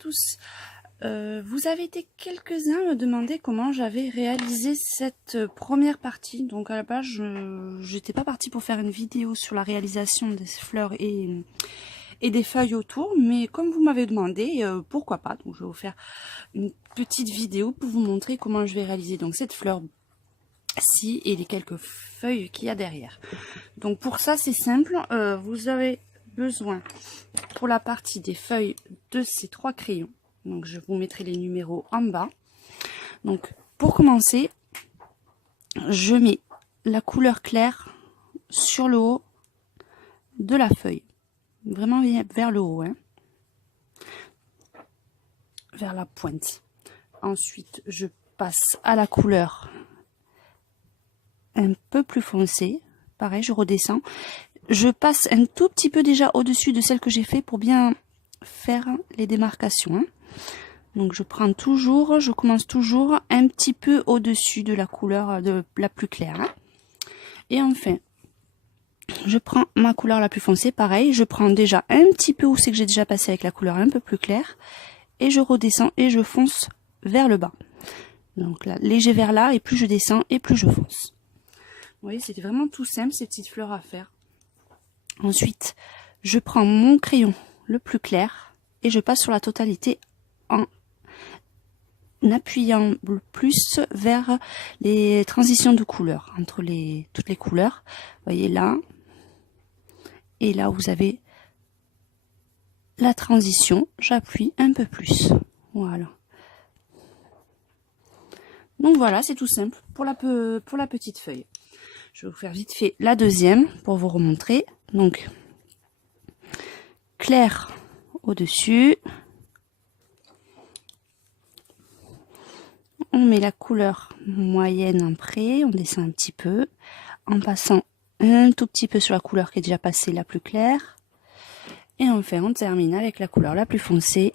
tous. Vous avez été quelques-uns à me demander comment j'avais réalisé cette première partie. Donc à la base, je n'étais pas partie pour faire une vidéo sur la réalisation des fleurs et des feuilles autour. Mais comme vous m'avez demandé, pourquoi pas. Donc je vais vous faire une petite vidéo pour vous montrer comment je vais réaliser donc cette fleur-ci et les quelques feuilles qu'il y a derrière. Donc pour ça, c'est simple. Vous avez besoin pour la partie des feuilles de ces 3 crayons. Donc je vous mettrai les numéros en bas. Donc pour commencer, je mets la couleur claire sur le haut de la feuille. Vraiment vers le haut, hein, vers la pointe. Ensuite, je passe à la couleur un peu plus foncée. Pareil, je redescends. Je passe un tout petit peu déjà au-dessus de celle que j'ai fait pour bien faire les démarcations, hein. Donc je commence toujours un petit peu au-dessus de la couleur de la plus claire, hein. Et enfin, je prends ma couleur la plus foncée, pareil, je prends déjà un petit peu où c'est que j'ai déjà passé avec la couleur un peu plus claire, et je redescends et je fonce vers le bas. Donc là, léger vers là, et plus je descends et plus je fonce. Vous voyez, c'était vraiment tout simple ces petites fleurs à faire. Ensuite, je prends mon crayon le plus clair et je passe sur la totalité en appuyant le plus vers les transitions de couleurs entre toutes les couleurs. Vous voyez là et là, vous avez la transition. J'appuie un peu plus. Voilà. Donc voilà, c'est tout simple pour la petite feuille. Je vais vous faire vite fait la deuxième pour vous remontrer. Donc clair au-dessus. On met la couleur moyenne en près, on descend un petit peu, en passant un tout petit peu sur la couleur qui est déjà passée, la plus claire. Et enfin, on termine avec la couleur la plus foncée,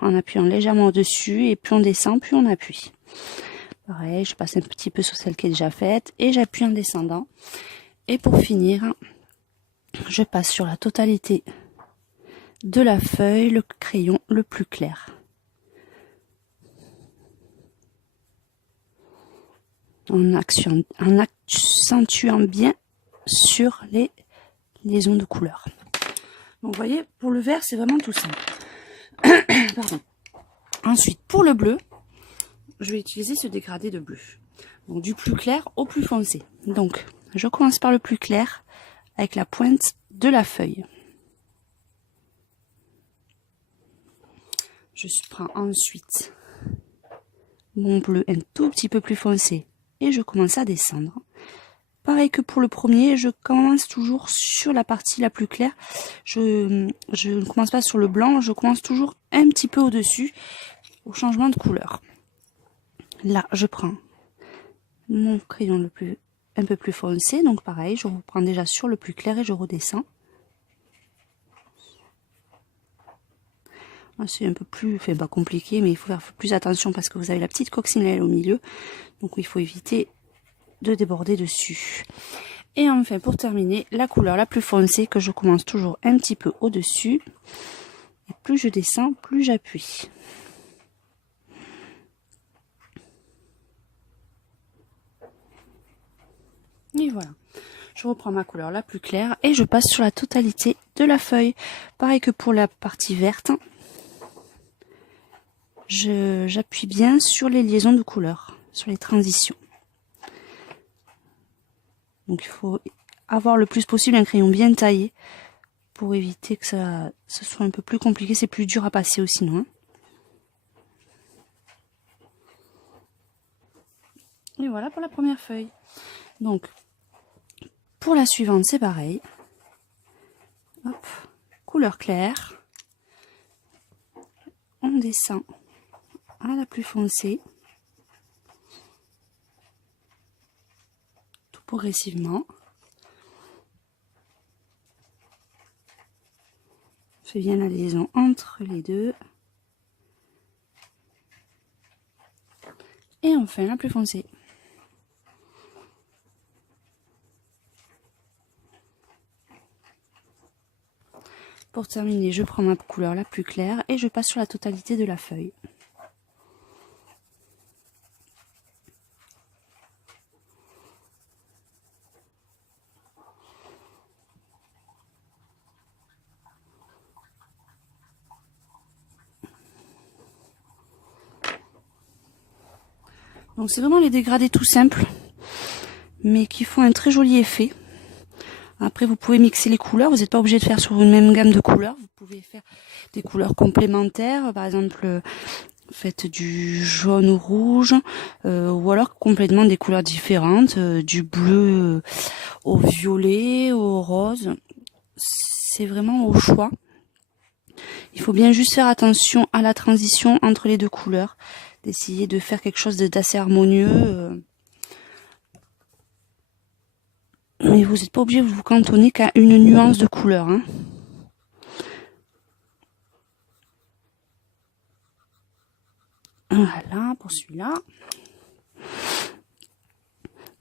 en appuyant légèrement au-dessus, et plus on descend, plus on appuie. Pareil, je passe un petit peu sur celle qui est déjà faite, et j'appuie en descendant. Et pour finir, je passe sur la totalité de la feuille, le crayon le plus clair. En accentuant bien sur les liaisons de couleurs. Donc vous voyez, pour le vert, c'est vraiment tout simple. Pardon. Ensuite, pour le bleu, je vais utiliser ce dégradé de bleu. Donc du plus clair au plus foncé. Donc, je commence par le plus clair avec la pointe de la feuille. Je prends ensuite mon bleu un tout petit peu plus foncé et je commence à descendre. Pareil que pour le premier, je commence toujours sur la partie la plus claire. Je ne commence pas sur le blanc, je commence toujours un petit peu au-dessus au changement de couleur. Là, je prends mon crayon un peu plus foncé, donc pareil, je reprends déjà sur le plus clair et je redescends. C'est un peu plus, enfin pas compliqué, mais il faut faire plus attention parce que vous avez la petite coccinelle au milieu, donc il faut éviter de déborder dessus. Et enfin, pour terminer, la couleur la plus foncée que je commence toujours un petit peu au-dessus. Et plus je descends, plus j'appuie. Et voilà. Je reprends ma couleur la plus claire et je passe sur la totalité de la feuille. Pareil que pour la partie verte. J'appuie bien sur les liaisons de couleurs, sur les transitions. Donc il faut avoir le plus possible un crayon bien taillé pour éviter que ce soit un peu plus compliqué. C'est plus dur à passer aussi, sinon. Et voilà pour la première feuille. Donc pour la suivante, c'est pareil. Hop, couleur claire. On descend à la plus foncée. Tout progressivement. On fait bien la liaison entre les deux. Et enfin la plus foncée. Pour terminer, je prends ma couleur la plus claire et je passe sur la totalité de la feuille. Donc c'est vraiment les dégradés tout simples, mais qui font un très joli effet. Après vous pouvez mixer les couleurs, vous n'êtes pas obligé de faire sur une même gamme de couleurs, vous pouvez faire des couleurs complémentaires, par exemple faites du jaune ou rouge, ou alors complètement des couleurs différentes, du bleu au violet, au rose, c'est vraiment au choix. Il faut bien juste faire attention à la transition entre les deux couleurs, d'essayer de faire quelque chose d'assez harmonieux. Mais vous n'êtes pas obligé de vous cantonner qu'à une nuance de couleur. Hein. Voilà, pour celui-là.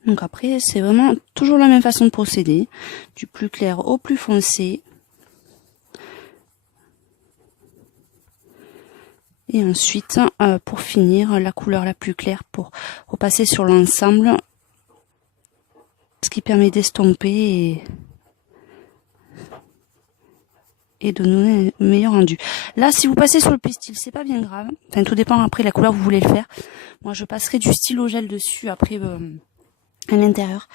Donc après, c'est vraiment toujours la même façon de procéder. Du plus clair au plus foncé. Et ensuite, pour finir, la couleur la plus claire pour repasser sur l'ensemble. Ce qui permet d'estomper et de donner un meilleur rendu. Là, si vous passez sur le pistil, c'est pas bien grave. Enfin, tout dépend après la couleur que vous voulez le faire. Moi, je passerai du stylo gel dessus après à l'intérieur.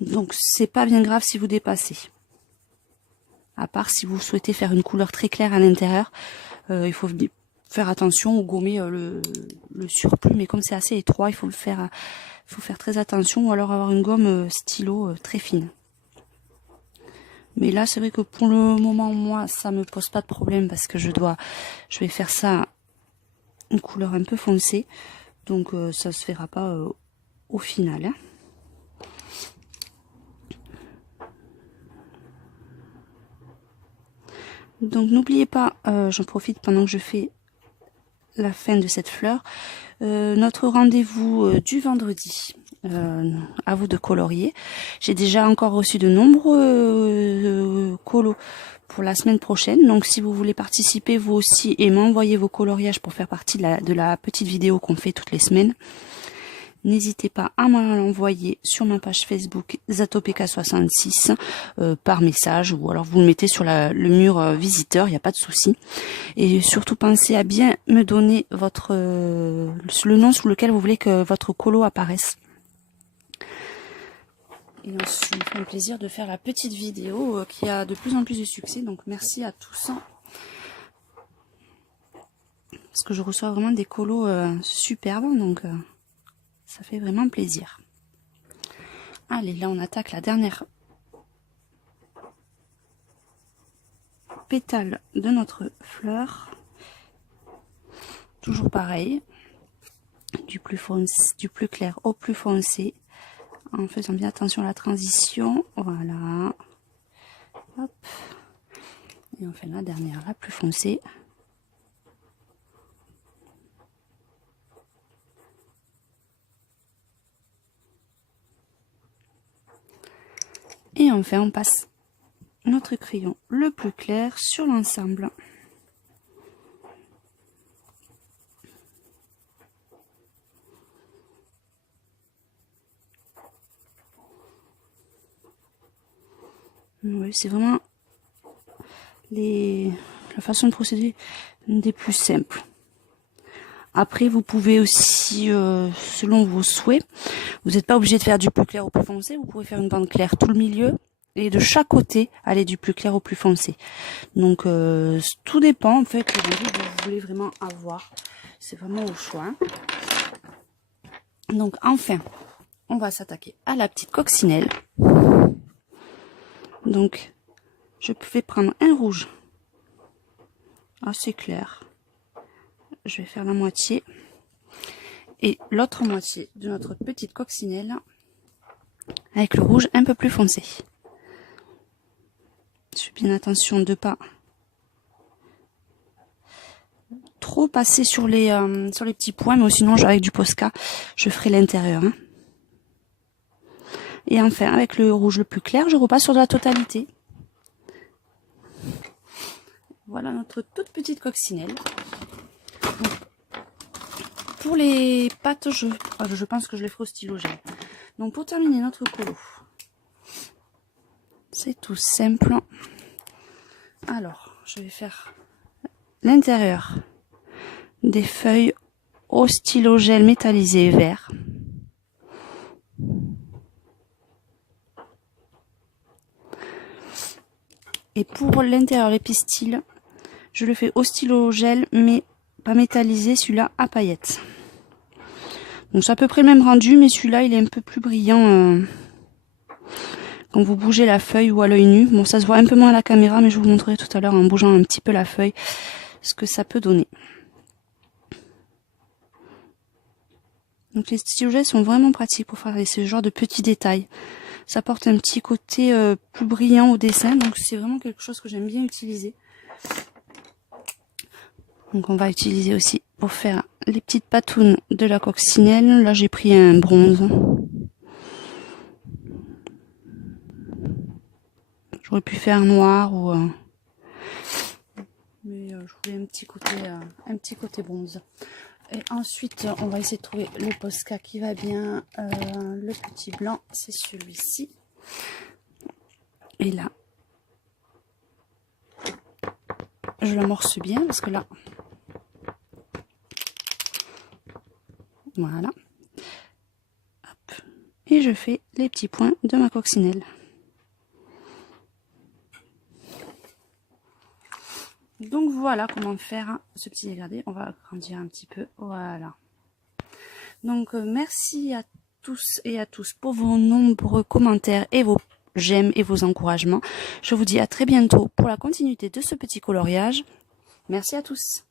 Donc, c'est pas bien grave si vous dépassez. À part si vous souhaitez faire une couleur très claire à l'intérieur, il faut faire attention ou gommer le surplus. Mais comme c'est assez étroit, il faut faire très attention, ou alors avoir une gomme stylo très fine. Mais là, c'est vrai que pour le moment, moi, ça me pose pas de problème parce que je vais faire ça une couleur un peu foncée. Donc, ça se verra pas au final. Hein. Donc, n'oubliez pas, j'en profite pendant que je fais la fin de cette fleur, notre rendez-vous du vendredi. À vous de colorier. J'ai déjà encore reçu de nombreux colos pour la semaine prochaine. Donc si vous voulez participer vous aussi et m'envoyer vos coloriages pour faire partie de la petite vidéo qu'on fait toutes les semaines, n'hésitez pas à m'envoyer sur ma page Facebook Zatopeka66 par message, ou alors vous le mettez sur le mur visiteur, il n'y a pas de souci. Et surtout pensez à bien me donner le nom sous lequel vous voulez que votre colo apparaisse. Et ensuite, il me fait un plaisir de faire la petite vidéo qui a de plus en plus de succès. Donc merci à tous. Parce que je reçois vraiment des colos superbes. Donc ça fait vraiment plaisir. Allez, là on attaque la dernière pétale de notre fleur. Toujours pareil. Du plus clair au plus foncé. En faisant bien attention à la transition, voilà. Hop. Et on fait la dernière, la plus foncée. Et enfin, on passe notre crayon le plus clair sur l'ensemble. Oui, c'est vraiment la façon de procéder des plus simples. Après, vous pouvez aussi, selon vos souhaits, vous n'êtes pas obligé de faire du plus clair au plus foncé, vous pouvez faire une bande claire tout le milieu, et de chaque côté, aller du plus clair au plus foncé. Donc, tout dépend, en fait, le rendu que vous voulez vraiment avoir. C'est vraiment au choix. Donc, enfin, on va s'attaquer à la petite coccinelle. Donc, je vais prendre un rouge assez clair. Je vais faire la moitié. Et l'autre moitié de notre petite coccinelle avec le rouge un peu plus foncé. Je fais bien attention de ne pas trop passer sur les petits points, mais sinon avec du Posca, je ferai l'intérieur. Hein. Et enfin, avec le rouge le plus clair, je repasse sur la totalité. voilà notre toute petite coccinelle. Pour les pattes, je pense que je les ferai au stylo gel. Donc pour terminer notre colo, c'est tout simple. Alors, je vais faire l'intérieur des feuilles au stylo gel métallisé vert. Et pour l'intérieur, les pistils, je le fais au stylo gel, mais pas métallisé, celui-là à paillettes. Donc c'est à peu près le même rendu, mais celui-là il est un peu plus brillant quand vous bougez la feuille ou à l'œil nu. Bon, ça se voit un peu moins à la caméra, mais je vous montrerai tout à l'heure en bougeant un petit peu la feuille ce que ça peut donner. Donc les stylos gel sont vraiment pratiques pour faire ce genre de petits détails. Ça apporte un petit côté plus brillant au dessin, donc c'est vraiment quelque chose que j'aime bien utiliser. Donc on va utiliser aussi pour faire les petites patounes de la coccinelle. Là j'ai pris un bronze. J'aurais pu faire noir ou mais je voulais un petit côté bronze. Et ensuite on va essayer de trouver le Posca qui va bien. Le petit blanc c'est celui-ci. Et là je l'amorce bien parce que là voilà. Hop. Et je fais les petits points de ma coccinelle. Donc voilà comment faire ce petit dégradé. On va agrandir un petit peu. Voilà. Donc merci à tous et à tous pour vos nombreux commentaires et vos j'aime et vos encouragements. Je vous dis à très bientôt pour la continuité de ce petit coloriage. Merci à tous.